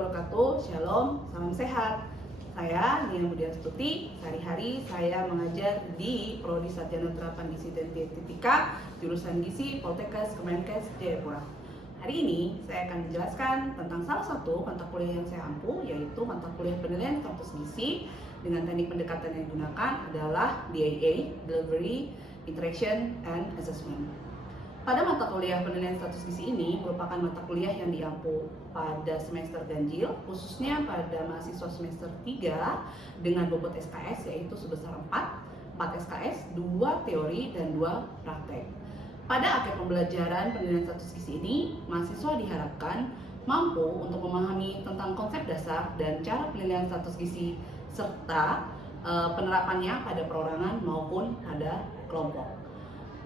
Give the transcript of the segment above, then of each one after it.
wabarakatuh. Shalom, salam sehat. Saya Nia Mudia Stuti. Sehari-hari saya mengajar di Prodi Sarjana Terapan Gizi dan Dietetika, jurusan Gizi Poltekkes Kemenkes Jayapura. Hari ini saya akan menjelaskan tentang salah satu mata kuliah yang saya ampu, yaitu mata kuliah penilaian status gizi dengan teknik pendekatan yang digunakan adalah DIA, Delivery, Interaction, and Assessment. Pada mata kuliah penilaian status gizi ini merupakan mata kuliah yang diampu pada semester ganjil, khususnya pada mahasiswa semester 3 dengan bobot SKS yaitu sebesar 4 SKS, 2 teori dan 2 praktek. Pada akhir pembelajaran penilaian status gizi ini, mahasiswa diharapkan mampu untuk memahami tentang konsep dasar dan cara penilaian status gizi serta penerapannya pada perorangan maupun pada kelompok.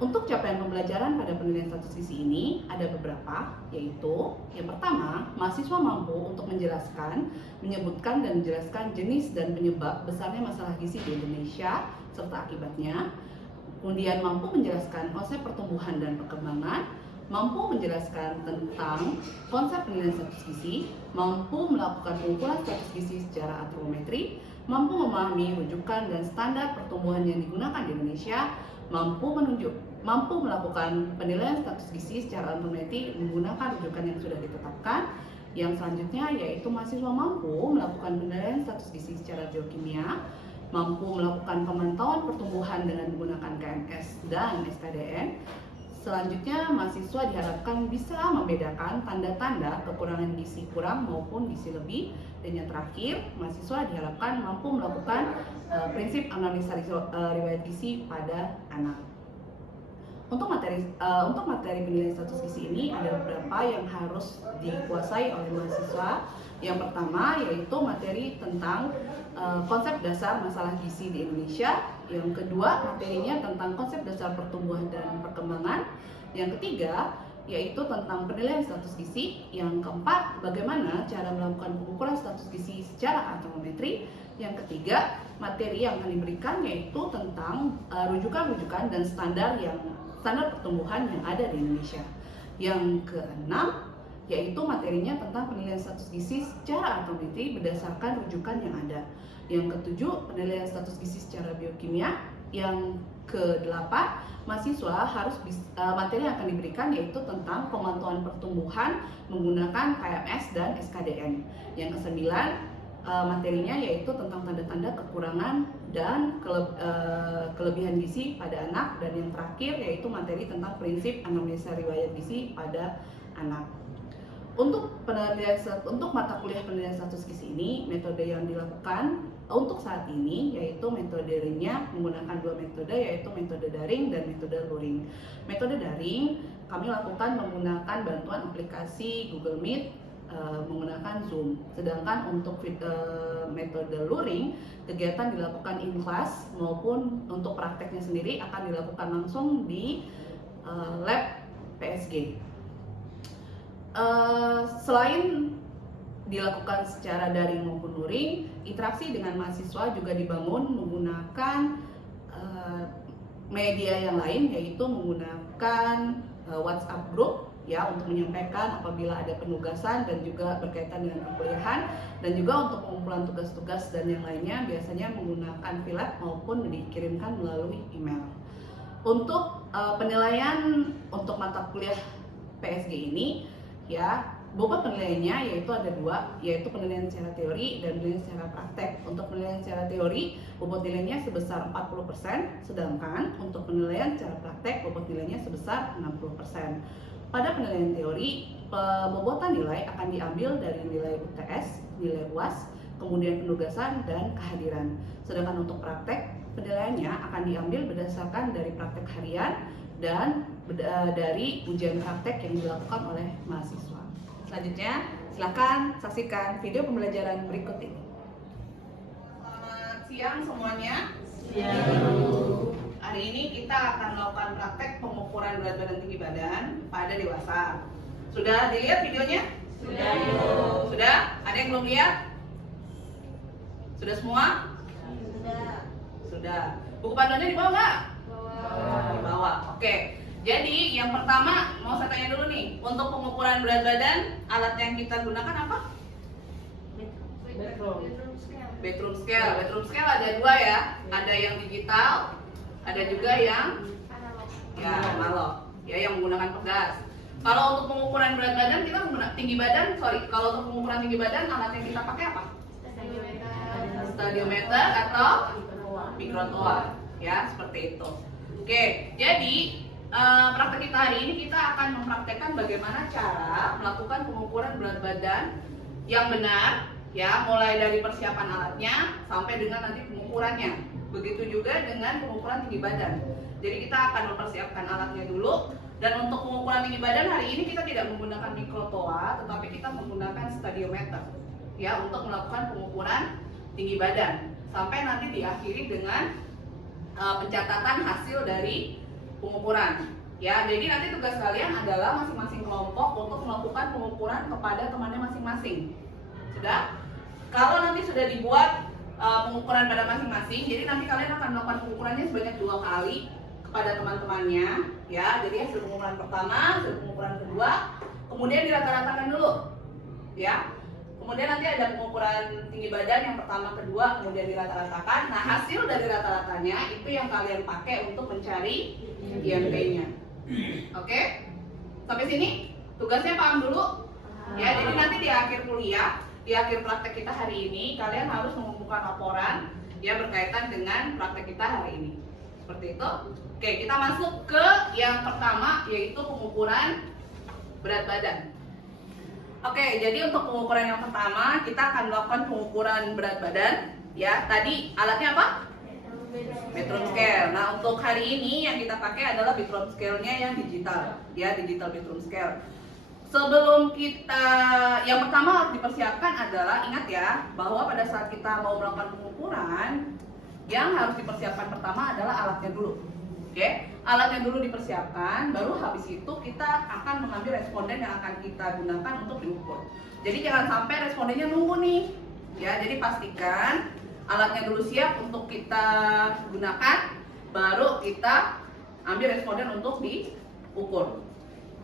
Untuk capaian pembelajaran pada penilaian status gizi ini ada beberapa, yaitu yang pertama, mahasiswa mampu untuk menjelaskan, menyebutkan dan menjelaskan jenis dan penyebab besarnya masalah gizi di Indonesia serta akibatnya. Kemudian mampu menjelaskan konsep pertumbuhan dan perkembangan, mampu menjelaskan tentang konsep penilaian status gizi, mampu melakukan pengukuran status gizi secara antropometri, mampu memahami rujukan dan standar pertumbuhan yang digunakan di Indonesia, mampu melakukan penilaian status gizi secara antropometri menggunakan rujukan yang sudah ditetapkan. Yang selanjutnya yaitu mahasiswa mampu melakukan penilaian status gizi secara biokimia, mampu melakukan pemantauan pertumbuhan dengan menggunakan KMS dan SKDN. Selanjutnya, mahasiswa diharapkan bisa membedakan tanda-tanda kekurangan gizi kurang maupun gizi lebih. Dan yang terakhir, mahasiswa diharapkan mampu melakukan prinsip analisa riwayat gizi pada anak. Untuk materi penilaian status gizi ini ada beberapa yang harus dikuasai oleh mahasiswa. Yang pertama yaitu materi tentang konsep dasar masalah gizi di Indonesia. Yang kedua, materinya tentang konsep dasar pertumbuhan dan perkembangan. Yang ketiga, yaitu tentang penilaian status gizi. Yang keempat, bagaimana cara melakukan pengukuran status gizi secara antropometri. Yang ketiga, materi yang akan diberikan yaitu tentang rujukan-rujukan dan standar pertumbuhan yang ada di Indonesia. Yang keenam, yaitu materinya tentang penilaian status gizi secara antropometri berdasarkan rujukan yang ada. Yang ketujuh, penilaian status gizi secara biokimia. Yang kedelapan, mahasiswa harus materi yang akan diberikan yaitu tentang pemantauan pertumbuhan menggunakan KMS dan SKDN. Yang kesembilan, materinya yaitu tentang tanda-tanda kekurangan dan kelebihan gizi pada anak. Dan yang terakhir yaitu materi tentang prinsip analisa riwayat gizi pada anak. Untuk mata kuliah penilaian status gizi ini, metode yang dilakukan untuk saat ini yaitu metodenya menggunakan dua metode, yaitu metode daring dan metode luring. Metode daring kami lakukan menggunakan bantuan aplikasi Google Meet, menggunakan Zoom. Sedangkan untuk metode luring, kegiatan dilakukan in class maupun untuk prakteknya sendiri akan dilakukan langsung di lab PSG. Selain dilakukan secara daring maupun luring, interaksi dengan mahasiswa juga dibangun menggunakan media yang lain, yaitu menggunakan WhatsApp group ya untuk menyampaikan apabila ada penugasan dan juga berkaitan dengan perkuliahan, dan juga untuk pengumpulan tugas-tugas dan yang lainnya biasanya menggunakan VLab maupun dikirimkan melalui email. Untuk penilaian untuk mata kuliah PSG ini ya, bobot penilaiannya yaitu ada dua, yaitu penilaian secara teori dan penilaian secara praktek. Untuk penilaian secara teori, bobot nilainya sebesar 40%, sedangkan untuk penilaian secara praktek, bobot nilainya sebesar 60%. Pada penilaian teori, pembobotan nilai akan diambil dari nilai UTS, nilai UAS, kemudian penugasan dan kehadiran. Sedangkan untuk praktek, penilaiannya akan diambil berdasarkan dari praktek harian dan dari ujian praktek yang dilakukan oleh mahasiswa. Selanjutnya, silakan saksikan video pembelajaran berikut ini. Selamat siang semuanya. Siang. Hari ini kita akan melakukan praktek pengukuran berat badan tinggi badan pada dewasa. Sudah dilihat videonya? Sudah. Sudah? Ada yang belum lihat? Sudah semua? Sudah. Sudah. Buku panduannya dibawa nggak? Dibawa. Oke. Jadi yang pertama mau saya tanya dulu nih, untuk pengukuran berat badan alat yang kita gunakan apa? bedroom scale. Bedroom scale ada dua ya, ada yang digital, ada juga yang ya analog, ya yang menggunakan pegas. Kalau untuk pengukuran berat badan kita menggunakan kalau untuk pengukuran tinggi badan alat yang kita pakai apa? Stadiometer atau mikrotoa, ya seperti itu. Oke, jadi praktek kita hari ini kita akan mempraktekkan bagaimana cara melakukan pengukuran berat badan yang benar, ya mulai dari persiapan alatnya sampai dengan nanti pengukurannya. Begitu juga dengan pengukuran tinggi badan. Jadi kita akan mempersiapkan alatnya dulu. Dan untuk pengukuran tinggi badan hari ini kita tidak menggunakan mikrotoa, tetapi kita menggunakan stadiometer, ya untuk melakukan pengukuran tinggi badan sampai nanti diakhiri dengan pencatatan hasil dari pengukuran. Ya, jadi nanti tugas kalian adalah masing-masing kelompok untuk melakukan pengukuran kepada temannya masing-masing. Sudah? Kalau nanti sudah dibuat pengukuran pada masing-masing, jadi nanti kalian akan melakukan pengukurannya sebanyak 2 kali pada teman-temannya, ya. Jadi hasil pengukuran pertama, hasil pengukuran kedua, kemudian dirata-ratakan dulu, ya. Kemudian nanti ada pengukuran tinggi badan yang pertama, kedua, kemudian dirata-ratakan. Nah, hasil dari rata-ratanya itu yang kalian pakai untuk mencari IMP-nya. Oke? Sampai sini tugasnya paham dulu? Ya, jadi nanti di akhir kuliah, di akhir praktek kita hari ini, kalian harus mengumpulkan laporan ya berkaitan dengan praktek kita hari ini. Seperti itu. Oke, kita masuk ke yang pertama, yaitu pengukuran berat badan. Oke, jadi untuk pengukuran yang pertama kita akan melakukan pengukuran berat badan. Ya, tadi alatnya apa? Bedroom scale. Nah, untuk hari ini yang kita pakai adalah bedroom scale-nya yang digital, ya, digital bedroom scale. Sebelum kita, yang pertama harus dipersiapkan adalah, ingat ya, bahwa pada saat kita mau melakukan pengukuran, yang harus dipersiapkan pertama adalah alatnya dulu. Oke, alatnya dulu dipersiapkan, baru habis itu kita akan mengambil responden yang akan kita gunakan untuk diukur. Jadi jangan sampai respondennya nunggu nih, ya. Jadi pastikan alatnya dulu siap untuk kita gunakan, baru kita ambil responden untuk diukur.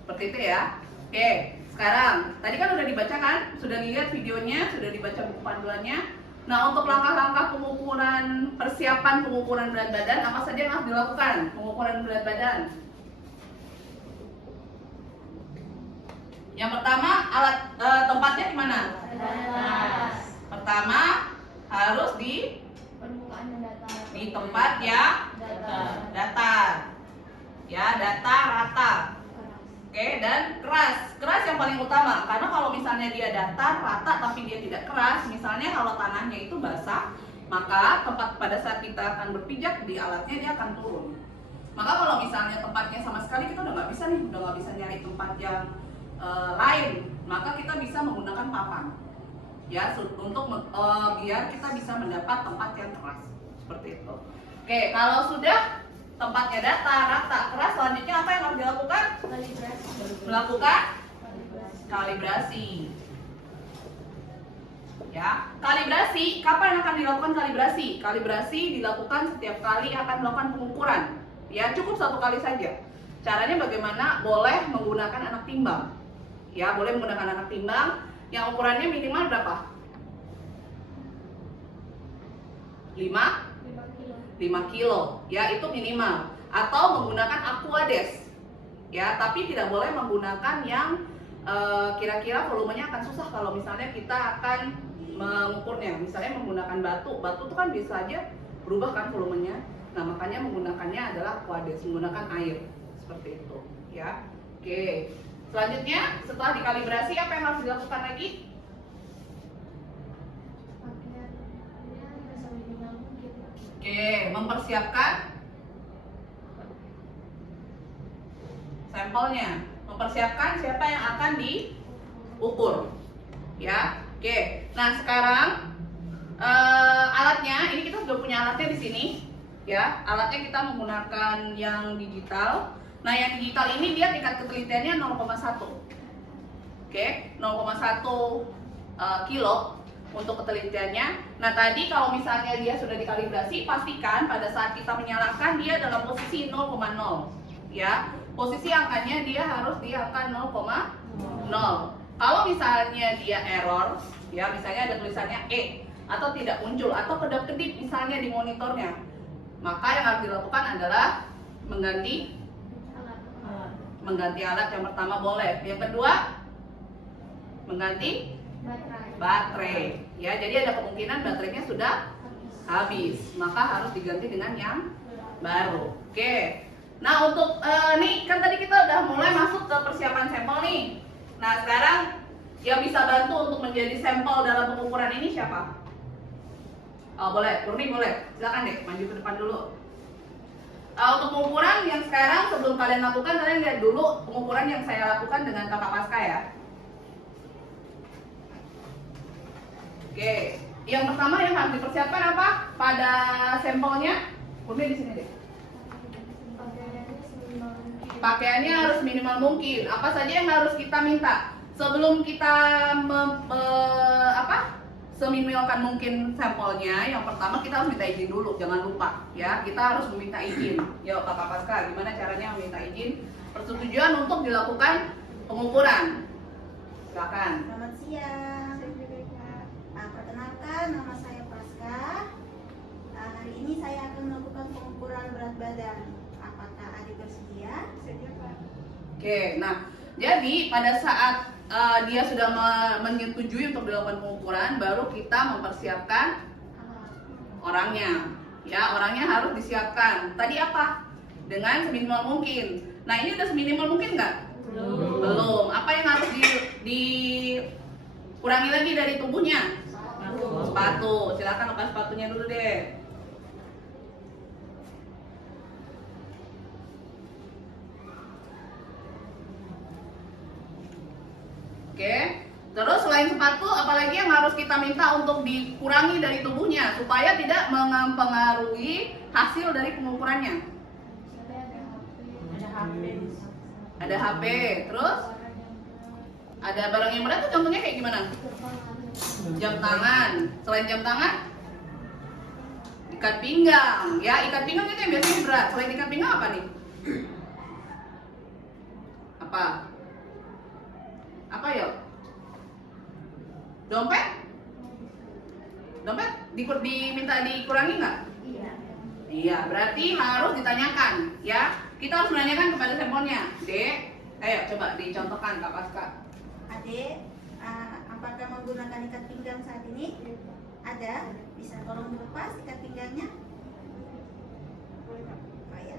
Seperti itu ya. Oke, sekarang tadi kan udah dibacakan, sudah dilihat videonya, sudah dibaca buku panduannya. Nah, untuk langkah-langkah pengukuran, persiapan pengukuran berat badan, apa saja yang harus dilakukan? Pengukuran berat badan. Yang pertama, alat tempatnya di mana? Pertama, harus di tempat yang datar. Ya, datar, rata. Oke, dan keras yang paling utama, karena kalau misalnya dia datar, rata, tapi dia tidak keras, misalnya kalau tanahnya itu basah, maka tempat pada saat kita akan berpijak di alatnya dia akan turun. Maka kalau misalnya tempatnya sama sekali kita udah nggak bisa nyari tempat yang lain, maka kita bisa menggunakan papan, ya, untuk biar kita bisa mendapat tempat yang keras, seperti itu. Oke, kalau sudah tempatnya datar, rata, keras, selanjutnya apa yang harus dilakukan? Melakukan kalibrasi. Ya, kalibrasi. Kapan akan dilakukan kalibrasi? Kalibrasi dilakukan setiap kali akan melakukan pengukuran. Ya, cukup 1 kali saja. Caranya bagaimana? Boleh menggunakan anak timbang. Ya, boleh menggunakan anak timbang yang ukurannya minimal berapa? 5 kilo, ya, itu minimal. Atau menggunakan aquades, ya, tapi tidak boleh menggunakan yang kira-kira volumenya akan susah kalau misalnya kita akan mengukurnya. Misalnya menggunakan batu itu kan bisa aja berubah kan volumenya. Nah, makanya menggunakannya adalah aquades, menggunakan air, seperti itu, ya. Oke, selanjutnya setelah dikalibrasi apa yang harus dilakukan lagi? Oke, mempersiapkan sampelnya, mempersiapkan siapa yang akan diukur, ya. Oke, nah sekarang alatnya, ini kita sudah punya alatnya di sini, ya. Alatnya kita menggunakan yang digital. Nah, yang digital ini dia tingkat ketelitiannya 0,1. Oke, 0,1 kilo untuk ketelitiannya. Nah, tadi kalau misalnya dia sudah dikalibrasi, pastikan pada saat kita menyalakan dia dalam posisi 0,0, ya. Posisi angkanya dia harus di angka 0,0. Kalau misalnya dia error, ya misalnya ada tulisannya E atau tidak muncul atau kedap-kedip misalnya di monitornya, maka yang harus dilakukan adalah mengganti alat. Yang pertama boleh, yang kedua mengganti baterai. Ya, jadi ada kemungkinan baterainya sudah habis, maka harus diganti dengan yang baru. Oke. Nah, untuk nih kan tadi kita udah mulai masuk ke persiapan sampel nih. Nah, sekarang yang bisa bantu untuk menjadi sampel dalam pengukuran ini siapa? Oh, boleh, Purni boleh. Silakan deh, maju ke depan dulu. Untuk pengukuran yang sekarang sebelum kalian lakukan, kalian lihat dulu pengukuran yang saya lakukan dengan kakak Pasca ya. Oke, yang pertama yang harus dipersiapkan apa? Pada sampelnya, Purni di sini deh. Pakaiannya harus minimal mungkin. Apa saja yang harus kita minta? Sebelum kita seminimalkan mungkin sampelnya, yang pertama kita harus minta izin dulu, jangan lupa ya. Kita harus meminta izin. Yuk Kakak Pasca, gimana caranya meminta izin persetujuan untuk dilakukan pengukuran? Silakan. Selamat siang. Perkenalkan, nama saya Pasca. Hari ini saya akan melakukan pengukuran berat badan. Apakah adik bersedia? Sedia, Pak. Oke, nah jadi pada saat dia sudah menyetujui untuk dilakukan pengukuran, baru kita mempersiapkan orangnya. Ya, orangnya harus disiapkan. Tadi apa? Dengan seminimal mungkin. Nah, ini udah seminimal mungkin nggak? Belum. Apa yang harus dikurangi lagi dari tubuhnya? Sepatu. Silakan lepas sepatunya dulu deh. Oke, terus selain sepatu, apalagi yang harus kita minta untuk dikurangi dari tubuhnya supaya tidak mempengaruhi hasil dari pengukurannya? Ada HP, terus ada barang yang berat tuh contohnya kayak gimana? Jam tangan. Selain jam tangan, ikat pinggang. Ya, ikat pinggang itu yang biasanya berat. Selain ikat pinggang apa nih? Apa? Apa yuk? Dompet? Dompet diminta dikurangi nggak? Iya. Iya, berarti harus ditanyakan ya. Kita harus menanyakan kepada sampelnya. Dek, ayo coba dicontohkan Kak Pasca. Adik, apakah menggunakan ikat pinggang saat ini? Ada. Bisa tolong dilepas ikat pinggangnya? Oh ya.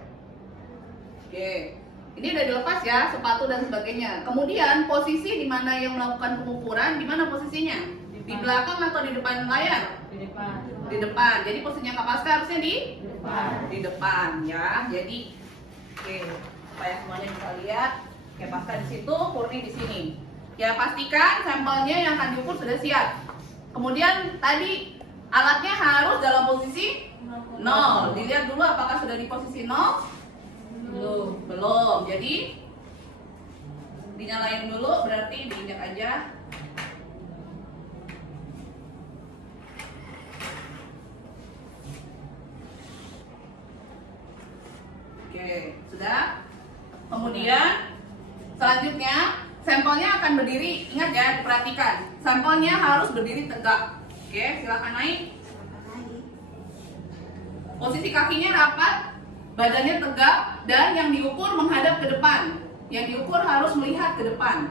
Oke. Ini udah dilepas ya, sepatu dan sebagainya. Kemudian posisi di mana yang melakukan pengukuran, di mana posisinya? Di belakang atau di depan layar? Di depan. Di depan. Jadi posisinya Kak Pasca harusnya di Depan. Di depan ya. Jadi oke, supaya semuanya bisa lihat. Oke, Pasca di situ, Purni di sini. Ya, pastikan sampelnya yang akan diukur sudah siap. Kemudian tadi alatnya harus dalam posisi 0. Dilihat dulu apakah sudah di posisi 0. Belum. Jadi dinyalain dulu, berarti diinjak aja. Oke, sudah. Kemudian selanjutnya sampelnya akan berdiri. Ingat ya, perhatikan. Sampelnya harus berdiri tegak. Oke, silakan naik. Posisi kakinya rapat, badannya tegak, dan yang diukur menghadap ke depan. Yang diukur harus melihat ke depan.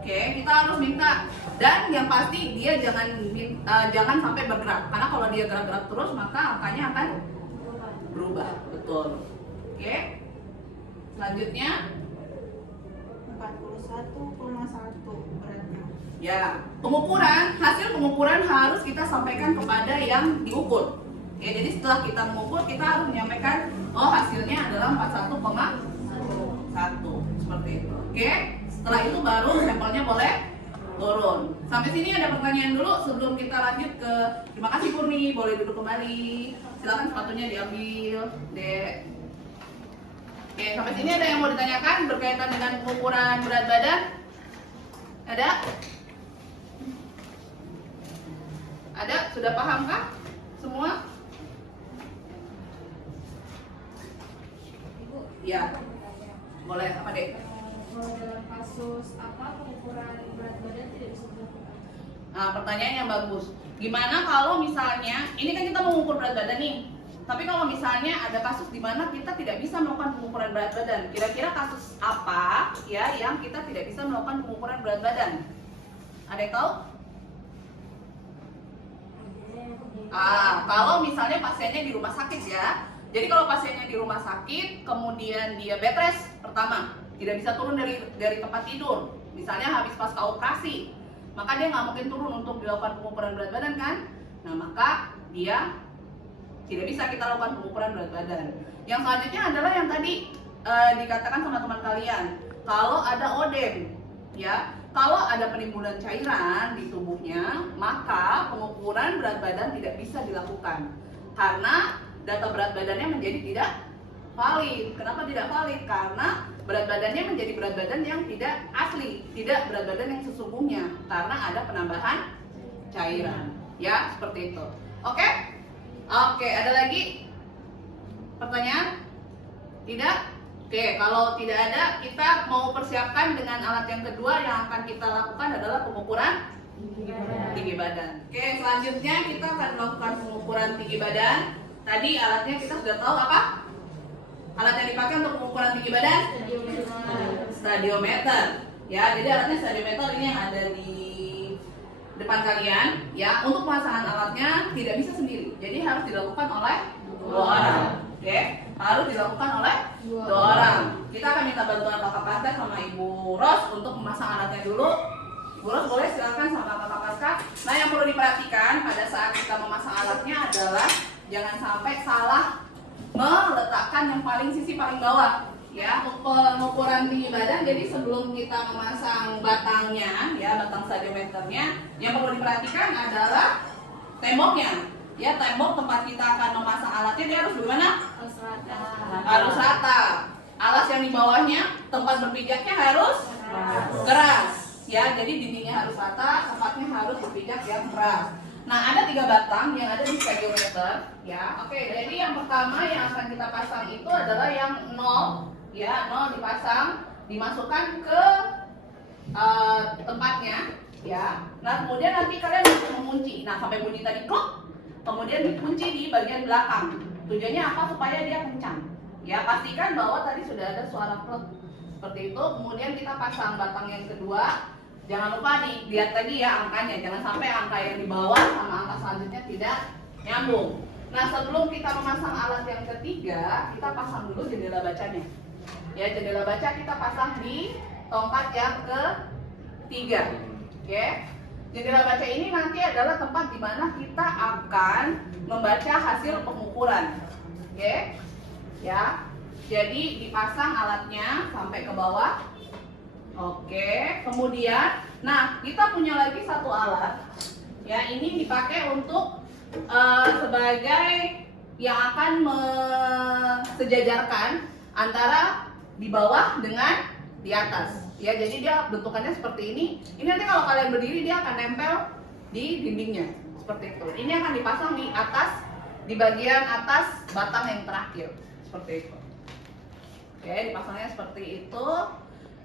Oke, kita harus minta. Dan yang pasti dia jangan sampai bergerak. Karena kalau dia gerak-gerak terus maka angkanya akan berubah. Betul. Oke. Selanjutnya 41,1 beratnya. ya, hasil pengukuran harus kita sampaikan kepada yang diukur. Ya, jadi setelah kita mengukur, kita harus menyampaikan, oh hasilnya adalah 41,1 seperti itu. Oke, setelah itu baru sampelnya boleh turun. Sampai sini ada pertanyaan dulu sebelum kita lanjut ke, terima kasih Purni, boleh duduk kembali. Silakan sepatunya diambil, Dek. Oke, sampai sini ada yang mau ditanyakan berkaitan dengan pengukuran berat badan? Ada? Ada? Sudah paham kah semua? Ya, boleh apa Dek? Kalau dalam kasus pengukuran berat badan tidak bisa dilakukan? Nah, pertanyaan yang bagus. Gimana kalau misalnya, ini kan kita mengukur berat badan nih, tapi kalau misalnya ada kasus di mana kita tidak bisa melakukan pengukuran berat badan, kira-kira kasus apa ya yang kita tidak bisa melakukan pengukuran berat badan? Ada yang tahu? Kalau misalnya pasiennya di rumah sakit ya. Jadi kalau pasiennya di rumah sakit, kemudian dia bed rest pertama, tidak bisa turun dari tempat tidur, misalnya habis pasca operasi, maka dia nggak mungkin turun untuk dilakukan pengukuran berat badan kan? Nah maka dia tidak bisa kita lakukan pengukuran berat badan. Yang selanjutnya adalah yang tadi dikatakan sama teman kalian, kalau ada odem, ya, kalau ada penimbunan cairan di tubuhnya, maka pengukuran berat badan tidak bisa dilakukan karena data berat badannya menjadi tidak valid. Kenapa tidak valid? Karena berat badannya menjadi berat badan yang tidak asli, tidak berat badan yang sesungguhnya, karena ada penambahan cairan. Ya, seperti itu. Oke? Oke, ada lagi pertanyaan? Tidak? Oke, kalau tidak ada, kita mau persiapkan dengan alat yang kedua yang akan kita lakukan adalah pengukuran tinggi badan. Oke, selanjutnya kita akan melakukan pengukuran tinggi badan. Tadi alatnya kita sudah tahu apa? Alat yang dipakai untuk pengukuran tinggi badan? Stadiometer. Ya, jadi alatnya stadiometer ini yang ada di depan kalian. Ya, untuk pemasangan alatnya tidak bisa sendiri. Jadi harus dilakukan oleh dua orang. Oke, harus dilakukan oleh dua orang. Kita akan minta bantuan Kakak Pasca sama Ibu Ros untuk memasang alatnya dulu. Ibu Ros boleh silakan sama Kakak Pasca. Nah, yang perlu diperhatikan pada saat kita memasang alatnya adalah jangan sampai salah meletakkan yang sisi paling bawah. Ya, untuk pengukuran tinggi badan, jadi sebelum kita memasang batangnya, ya batang stadiometernya, yang perlu diperhatikan adalah temboknya. Ya, tembok tempat kita akan memasang alatnya dia harus bagaimana? Harus rata. Alas yang di bawahnya tempat berpijaknya harus keras. Ya, jadi dindingnya harus rata, tempatnya harus berpijak yang keras. Nah, ada 3 batang yang ada di stadiometer. Ya, oke. Jadi yang pertama yang akan kita pasang itu adalah yang 0. Ya, 0 dipasang, dimasukkan ke tempatnya. Ya. Nah, kemudian nanti kalian harus mengunci. Nah, sampai bunyi tadi klok. Kemudian dikunci di bagian belakang. Tujuannya apa? Supaya dia kencang. Ya, pastikan bahwa tadi sudah ada suara klek seperti itu. Kemudian kita pasang batang yang kedua. Jangan lupa dilihat tadi ya angkanya. Jangan sampai angka yang di bawah sama angka selanjutnya tidak nyambung. Nah, sebelum kita memasang alat yang ketiga, kita pasang dulu jendela bacanya. Ya, jendela baca kita pasang di tongkat yang ketiga. Oke. Jendela baca ini nanti adalah tempat di mana kita akan membaca hasil pengukuran. Oke. Ya. Jadi dipasang alatnya sampai ke bawah. Oke. Kemudian, nah, kita punya lagi satu alat. Ya, ini dipakai untuk sebagai yang akan mensejajarkan antara di bawah dengan di atas. Ya, jadi dia bentukannya seperti ini. Ini nanti kalau kalian berdiri dia akan nempel di dindingnya seperti itu. Ini akan dipasang di atas, di bagian atas batang yang terakhir seperti itu. Oke, dipasangnya seperti itu.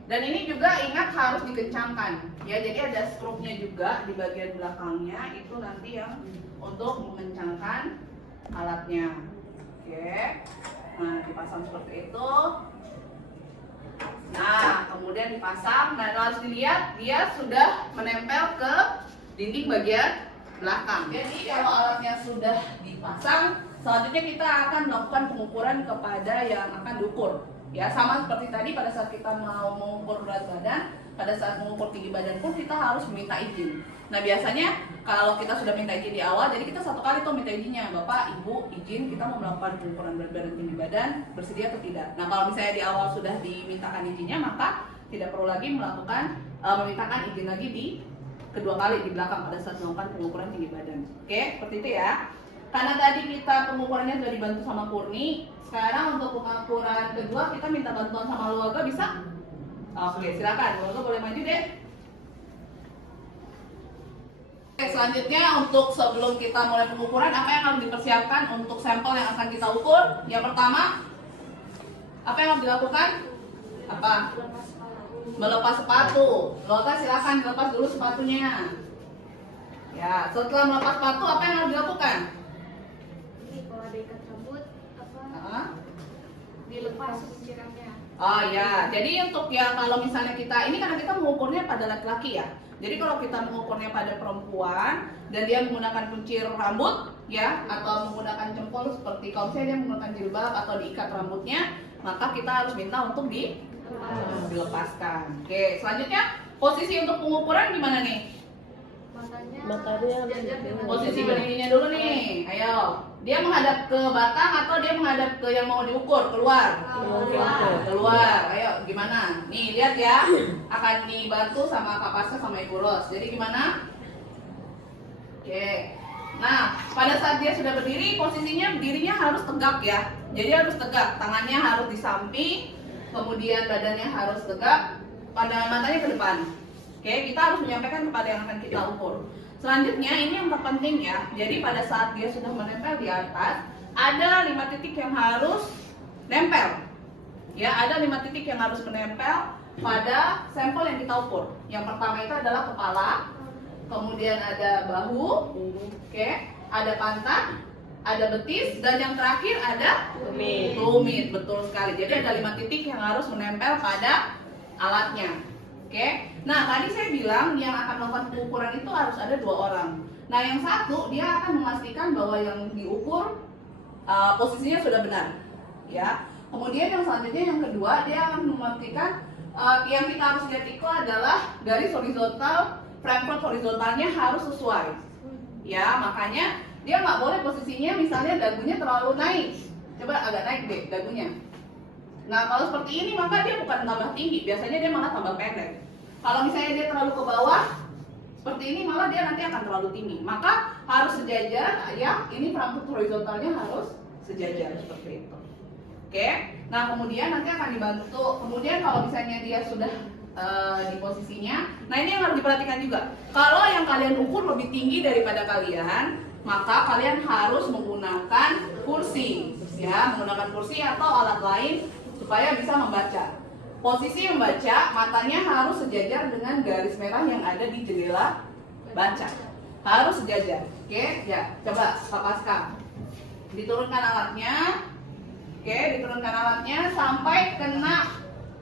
Dan ini juga ingat harus dikencangkan. Ya, jadi ada skrupnya juga di bagian belakangnya itu nanti yang untuk mengencangkan alatnya. Oke. Nah, dipasang seperti itu. Nah, kemudian dipasang dan harus dilihat dia sudah menempel ke dinding bagian belakang. Jadi kalau alatnya sudah dipasang, selanjutnya kita akan melakukan pengukuran kepada yang akan diukur. Ya, sama seperti tadi pada saat kita mau mengukur berat badan, pada saat mengukur tinggi badan pun kita harus meminta izin. Nah, biasanya kalau kita sudah minta izin di awal, jadi kita satu kali tuh minta izinnya, Bapak, Ibu, izin kita mau melakukan pengukuran berat badan tinggi badan, bersedia atau tidak. Nah, kalau misalnya di awal sudah dimintakan izinnya, maka tidak perlu lagi melakukan memintakan izin lagi di kedua kali di belakang pada saat melakukan pengukuran tinggi badan. Oke, seperti itu ya. Karena tadi kita pengukurannya sudah dibantu sama Purni, sekarang untuk pengukuran kedua kita minta bantuan sama Luaga, bisa? Oke, silakan. Luaga boleh maju deh. Oke, selanjutnya untuk sebelum kita mulai pengukuran, apa yang harus dipersiapkan untuk sampel yang akan kita ukur? Yang pertama, apa yang harus dilakukan? Apa? Melepas sepatu. Loka silakan dilepas dulu sepatunya. Ya, setelah melepas sepatu apa yang harus dilakukan? Jadi kalau ada ikat rambut apa Hah? dilepas kuncirannya. Oh ya, jadi untuk yang kalau misalnya kita ini karena kita mengukurnya pada laki-laki ya. Jadi kalau kita mengukurnya pada perempuan dan dia menggunakan kuncir rambut ya atau menggunakan jempol seperti kalau misalnya dia menggunakan jilbab atau diikat rambutnya, maka kita harus minta untuk dilepaskan. Oke, selanjutnya posisi untuk pengukuran gimana nih? Matanya harus jajar di- dengan Posisi berdirinya dulu nih. Ayo. Dia menghadap ke batang atau dia menghadap ke yang mau diukur? Keluar. Keluar. Ayo, gimana? Nih, lihat ya. Akan dibantu sama Kak Pasca sama Ibu Ros. Jadi gimana? Oke. Nah, pada saat dia sudah berdiri, posisinya berdirinya harus tegak ya. Jadi harus tegak. Tangannya harus di samping, kemudian badannya harus tegak, pandangan matanya ke depan. Oke, kita harus menyampaikan kepada yang akan kita ukur. Selanjutnya ini yang terpenting ya. Jadi pada saat dia sudah menempel di atas, ada 5 titik yang harus nempel. Ya, ada 5 titik yang harus menempel pada sampel yang kita ukur. Yang pertama itu adalah kepala, kemudian ada bahu, oke, ada pantat, ada betis, dan yang terakhir ada tumit. Betul sekali. Jadi ada 5 titik yang harus menempel pada alatnya. Oke. Nah, tadi saya bilang yang akan melakukan pengukuran itu harus ada 2 orang. Nah, yang satu dia akan memastikan bahwa yang diukur posisinya sudah benar. Ya. Kemudian yang selanjutnya yang kedua dia akan memastikan yang kita harus lihat itu adalah garis horizontal, framework horizontalnya harus sesuai. Ya, makanya dia nggak boleh posisinya misalnya dagunya terlalu naik. Coba agak naik deh dagunya. Nah, kalau seperti ini maka dia bukan tambah tinggi, biasanya dia malah tambah pendek. Kalau misalnya dia terlalu ke bawah, seperti ini malah dia nanti akan terlalu tinggi. Maka harus sejajar, ya. Ini framework horizontalnya harus sejajar seperti itu. Oke. Nah, kemudian nanti akan dibantu. Kemudian kalau misalnya dia sudah di posisinya, nah ini yang harus diperhatikan juga. Kalau yang kalian ukur lebih tinggi daripada kalian, maka kalian harus menggunakan kursi, ya, menggunakan kursi atau alat lain supaya bisa membaca. Posisi membaca, matanya harus sejajar dengan garis merah yang ada di jendela baca. Harus sejajar. Oke, ya. Coba Kak Pasca. Diturunkan alatnya. Oke, diturunkan alatnya sampai kena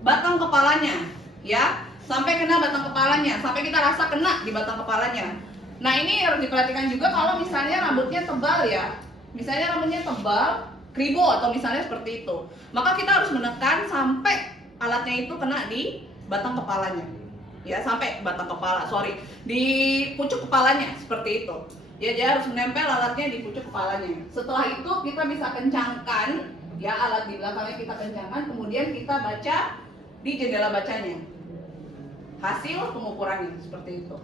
batang kepalanya, ya. Sampai kena batang kepalanya, sampai kita rasa kena di batang kepalanya. Nah, ini harus diperhatikan juga kalau misalnya rambutnya tebal ya. Misalnya rambutnya tebal, kribo atau misalnya seperti itu, maka kita harus menekan sampai alatnya itu kena di batang kepalanya, ya, sampai batang kepala, di pucuk kepalanya seperti itu, ya. Dia harus menempel alatnya di pucuk kepalanya. Setelah itu kita bisa kencangkan, ya, alat di belakangnya kita kencangkan, kemudian kita baca di jendela bacanya hasil pengukurannya seperti itu,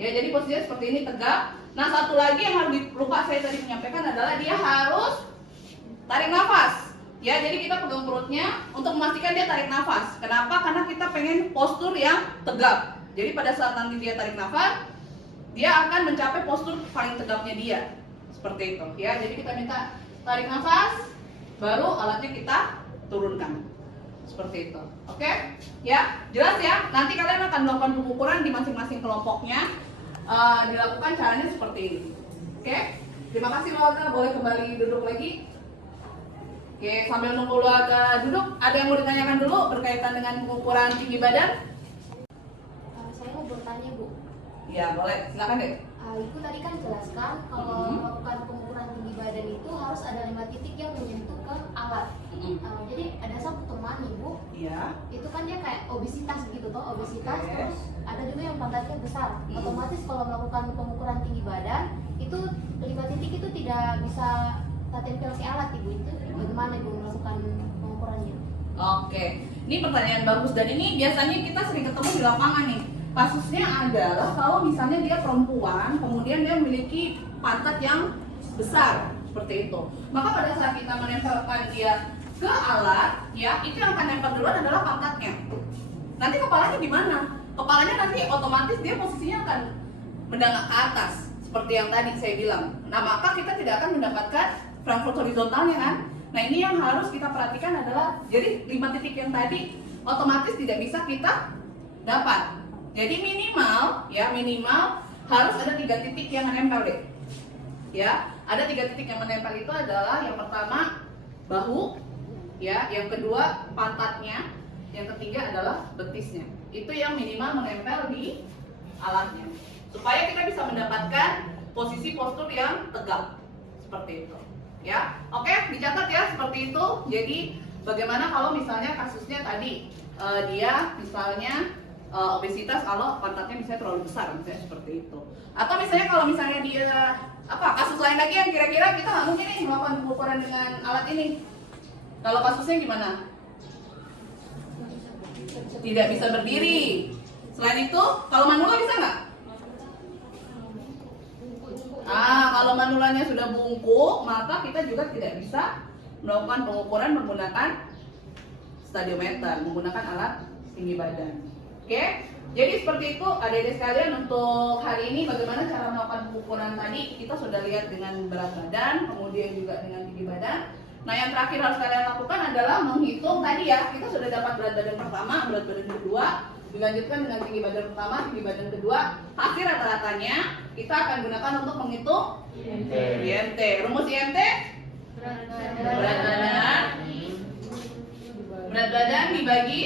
ya. Jadi posisinya seperti ini, tegak. Nah, satu lagi yang harus lupa saya tadi menyampaikan adalah dia harus tarik nafas, ya. Jadi kita pegang perutnya untuk memastikan dia tarik nafas. Kenapa? Karena kita pengen postur yang tegap. Jadi pada saat nanti dia tarik nafas, dia akan mencapai postur paling tegapnya dia, seperti itu, ya. Jadi kita minta tarik nafas, baru alatnya kita turunkan, seperti itu. Oke, ya, jelas ya. Nanti kalian akan melakukan pengukuran di masing-masing kelompoknya. Dilakukan caranya seperti ini. Oke, terima kasih Loga. Boleh kembali duduk lagi. Oke, sambil nunggu Loga duduk, ada yang mau ditanyakan dulu berkaitan dengan pengukuran tinggi badan? Saya mau bertanya, Bu. Ya, boleh. Silakan deh. Ibu tadi kan jelaskan kalau melakukan pengukuran tinggi badan itu harus ada 5 titik yang menyentuh ke alat. Jadi ada satu teman Ibu, Iya. itu kan dia kayak obesitas gitu toh, obesitas. Oke. Terus ada juga yang pantatnya besar. Otomatis kalau melakukan pengukuran tinggi badan itu 5 titik itu tidak bisa tempel ke alat Ibu. Itu bagaimana Ibu melakukan pengukurannya? Oke, ini pertanyaan bagus dan ini biasanya kita sering ketemu di lapangan nih. Kasusnya adalah kalau misalnya dia perempuan, kemudian dia memiliki pantat yang besar seperti itu. Maka pada saat kita menempelkan dia ke alat, ya, itu yang akan nempel duluan adalah pantatnya. Nanti kepalanya gimana? Kepalanya nanti otomatis dia posisinya akan mendongak ke atas, seperti yang tadi saya bilang. Nah, maka kita tidak akan mendapatkan framework horizontalnya kan? Nah, ini yang harus kita perhatikan adalah, jadi 5 titik yang tadi otomatis tidak bisa kita dapat. Jadi minimal harus ada 3 titik yang menempel deh. Ya, ada 3 titik yang menempel itu adalah yang pertama bahu, ya, yang kedua pantatnya, yang ketiga adalah betisnya. Itu yang minimal menempel di alatnya. Supaya kita bisa mendapatkan posisi postur yang tegak. Seperti itu. Ya. Oke, dicatat ya seperti itu. Jadi bagaimana kalau misalnya kasusnya tadi dia misalnya obesitas kalau pantatnya misalnya terlalu besar, misalnya seperti itu. Atau misalnya kalau misalnya dia kasus lain lagi yang kira-kira kita nggak mungkin nih melakukan pengukuran dengan alat ini. Kalau kasusnya gimana? Tidak bisa berdiri. Selain itu, kalau manula bisa nggak? Kalau manulanya sudah bungkuk, maka kita juga tidak bisa melakukan pengukuran menggunakan stadiometer, menggunakan alat tinggi badan. Oke, jadi seperti itu adik-adik sekalian untuk hari ini bagaimana cara melakukan pengukuran tadi. Kita sudah lihat dengan berat badan, kemudian juga dengan tinggi badan. Nah yang terakhir harus kalian lakukan adalah menghitung tadi ya. Kita sudah dapat berat badan pertama, berat badan kedua, dilanjutkan dengan tinggi badan pertama, tinggi badan kedua. Hasil rata-ratanya kita akan gunakan untuk menghitung IMT. Rumus IMT? Berat badan dibagi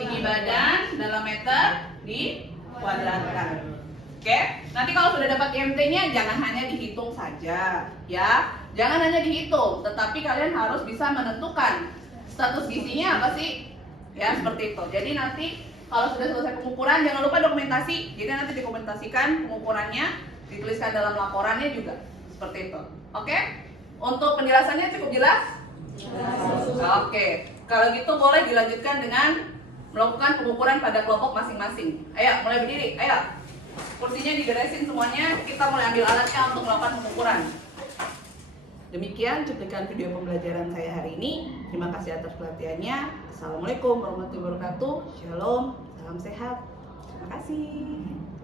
tinggi badan dalam meter dikuadratkan. Oke, nanti kalau sudah dapat IMT-nya jangan hanya dihitung saja, ya. Jangan hanya dihitung, tetapi kalian harus bisa menentukan status gizinya apa sih, ya seperti itu. Jadi nanti kalau sudah selesai pengukuran jangan lupa dokumentasi. Jadi nanti dokumentasikan pengukurannya, dituliskan dalam laporannya juga, seperti itu. Oke, untuk penjelasannya cukup jelas? Oke, kalau gitu boleh dilanjutkan dengan melakukan pengukuran pada kelompok masing-masing. Ayo, mulai berdiri. Ayo, kursinya diberesin semuanya. Kita mulai ambil alatnya untuk melakukan pengukuran. Demikian cuplikan video pembelajaran saya hari ini. Terima kasih atas perhatiannya. Assalamualaikum warahmatullahi wabarakatuh. Shalom, salam sehat. Terima kasih.